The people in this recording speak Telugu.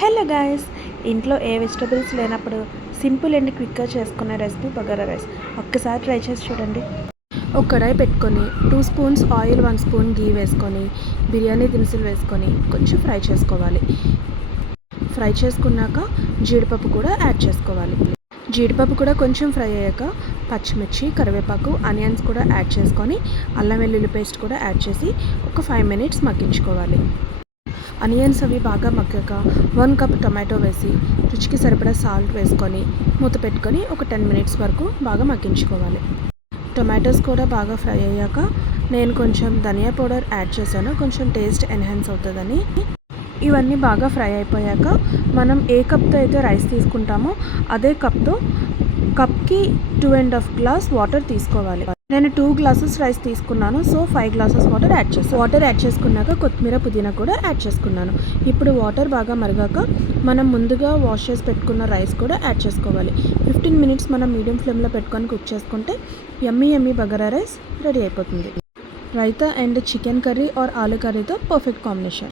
హలో గాయస్, ఇంట్లో ఏ వెజిటబుల్స్ లేనప్పుడు సింపుల్ అండ్ క్విక్గా చేసుకునే రెసిపీ బగారా రైస్. ఒక్కసారి ట్రై చేసి చూడండి. ఒక కడాయి పెట్టుకొని 2 స్పూన్స్ ఆయిల్, 1 స్పూన్ గీ వేసుకొని బిర్యానీ దినుసులు వేసుకొని కొంచెం ఫ్రై చేసుకోవాలి. ఫ్రై చేసుకున్నాక జీడిపప్పు కూడా యాడ్ చేసుకోవాలి. జీడిపప్పు కూడా కొంచెం ఫ్రై అయ్యాక పచ్చిమిర్చి, కరివేపాకు, ఆనియన్స్ కూడా యాడ్ చేసుకొని అల్లం వెల్లుల్లి పేస్ట్ కూడా యాడ్ చేసి ఒక 5 మినిట్స్ మగ్గించుకోవాలి. ఆనియన్స్ అవి బాగా మగ్గాక 1 కప్ టొమాటో వేసి రుచికి సరిపడా సాల్ట్ వేసుకొని మూత పెట్టుకొని ఒక 10 మినిట్స్ వరకు బాగా మగ్గించుకోవాలి. టొమాటోస్ కూడా బాగా ఫ్రై అయ్యాక నేను కొంచెం ధనియా పౌడర్ యాడ్ చేశాను, కొంచెం టేస్ట్ ఎన్హాన్స్ అవుతుందని. ఇవన్నీ బాగా ఫ్రై అయిపోయాక మనం ఏ కప్తో అయితే రైస్ తీసుకుంటామో అదే కప్కి 2.5 గ్లాస్ వాటర్ తీసుకోవాలి. నేను 2 గ్లాసెస్ రైస్ తీసుకున్నాను, సో 5 గ్లాసెస్ వాటర్ యాడ్ చేసుకున్నాక కొత్తిమీర, పుదీనా కూడా యాడ్ చేసుకున్నాను. ఇప్పుడు వాటర్ బాగా మరిగాక మనం ముందుగా వాష్ చేసి పెట్టుకున్న రైస్ కూడా యాడ్ చేసుకోవాలి. 15 మినిట్స్ మనం మీడియం ఫ్లేమ్లో పెట్టుకొని కుక్ చేసుకుంటే యమ్మీ బగారా రైస్ రెడీ అయిపోతుంది. Raita and chicken curry or ఆలు కర్రీతో పర్ఫెక్ట్ కాంబినేషన్.